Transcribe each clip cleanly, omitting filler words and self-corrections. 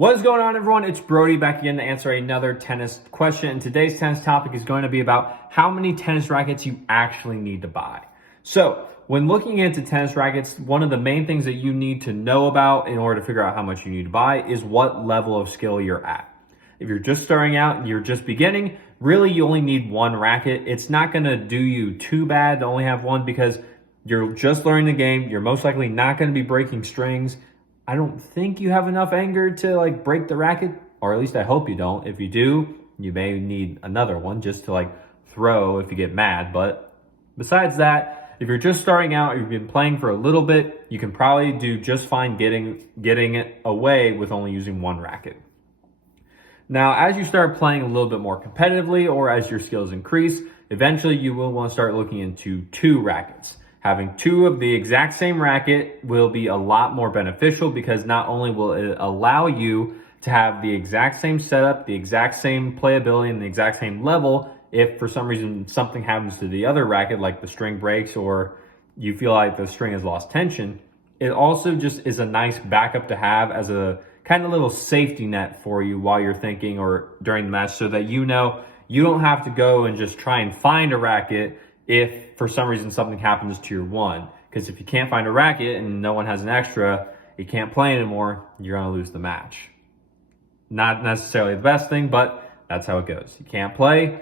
What is going on, everyone? It's Brody back again to answer another tennis question. And today's tennis topic is going to be about how many tennis rackets you actually need to buy. So when looking into tennis rackets, one of the main things that you need to know about in order to figure out how much you need to buy is what level of skill you're at. If you're just starting out and you're just beginning, really you only need one racket. It's not going to do you too bad to only have one because you're just learning the game. You're most likely not going to be breaking strings. I don't think you have enough anger to break the racket, or at least I hope you don't. If you do, you may need another one just to throw if you get mad. But besides that, if you're just starting out, you've been playing for a little bit, you can probably do just fine getting it away with only using one racket. Now, as you start playing a little bit more competitively or as your skills increase, eventually you will want to start looking into two rackets. Having two of the exact same racket will be a lot more beneficial because not only will it allow you to have the exact same setup, the exact same playability, and the exact same level if for some reason something happens to the other racket, like the string breaks or you feel like the string has lost tension, it also just is a nice backup to have as a kind of little safety net for you while you're thinking or during the match so that you know you don't have to go and just try and find a racket if for some reason something happens to your one. Because if you can't find a racket and no one has an extra, you can't play anymore, you're going to lose the match. Not necessarily the best thing, but that's how it goes. You can't play,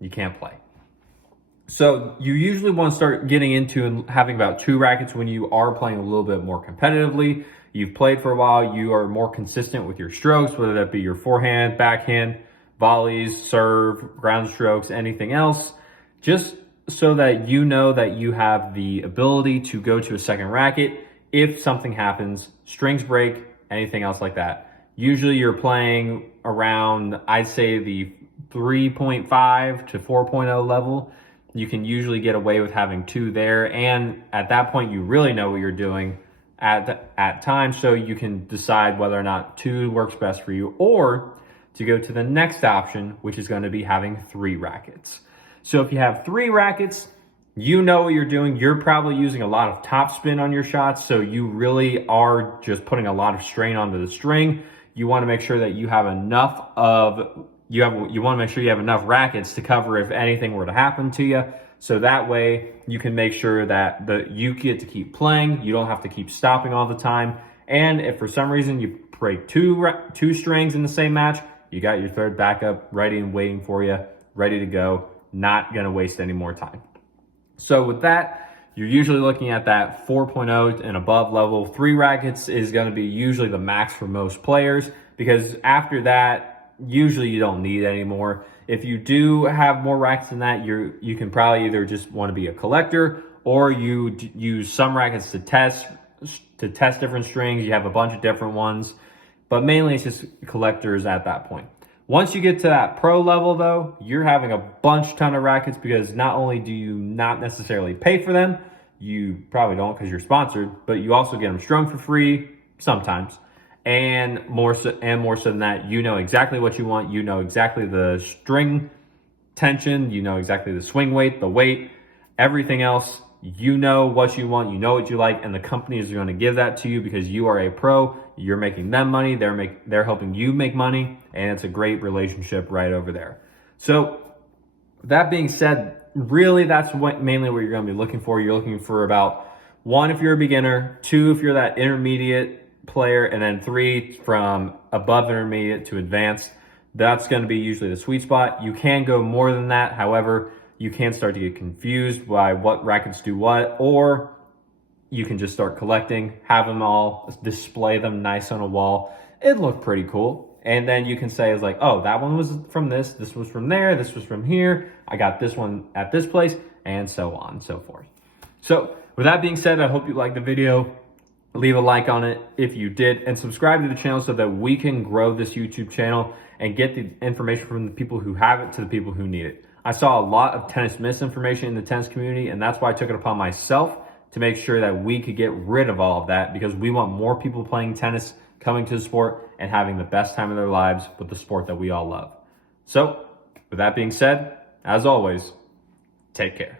you can't play. So you usually want to start getting into and having about two rackets when you are playing a little bit more competitively. You've played for a while, you are more consistent with your strokes, whether that be your forehand, backhand, volleys, serve, ground strokes, anything else. Just so that you know that you have the ability to go to a second racket if something happens, strings break, anything else like that. Usually you're playing around, I'd say, the 3.5 to 4.0 level. You can usually get away with having two there, and at that point you really know what you're doing at times, so you can decide whether or not two works best for you or to go to the next option, which is going to be having three rackets. So if you have three rackets, you know what you're doing. You're probably using a lot of topspin on your shots, so you really are just putting a lot of strain onto the string. You want to make sure that you have enough rackets to cover if anything were to happen to you. So that way you can make sure that you get to keep playing. You don't have to keep stopping all the time. And if for some reason you break two strings in the same match, you got your third backup ready and waiting for you, ready to go. Not going to waste any more time. So with that, you're usually looking at that 4.0 and above level. Three rackets is going to be usually the max for most players because after that, usually you don't need any more. If you do have more rackets than that, you can probably either just want to be a collector or you use some rackets to test different strings. You have a bunch of different ones, but mainly it's just collectors at that point. Once you get to that pro level, though, you're having a ton of rackets because not only do you not necessarily pay for them, you probably don't because you're sponsored, but you also get them strung for free sometimes. And more so than that, you know exactly what you want. You know exactly the string tension. You know exactly the swing weight, the weight, everything else. You know what you want, you know what you like, and the companies are going to give that to you because you are a pro. You're making them money, they're helping you make money, and it's a great relationship right over there. So that being said, really that's mainly what you're going to be looking for. You're looking for about one if you're a beginner, two if you're that intermediate player, and then three from above intermediate to advanced. That's going to be usually the sweet spot. You can go more than that, however, you can start to get confused by what rackets do what, or you can just start collecting, have them all, display them nice on a wall. It looked pretty cool. And then you can say, oh, that one was from this was from there, this was from here, I got this one at this place, and so on and so forth. So with that being said, I hope you liked the video. Leave a like on it if you did, and subscribe to the channel so that we can grow this YouTube channel and get the information from the people who have it to the people who need it. I saw a lot of tennis misinformation in the tennis community, and that's why I took it upon myself to make sure that we could get rid of all of that because we want more people playing tennis, coming to the sport, and having the best time of their lives with the sport that we all love. So, with that being said, as always, take care.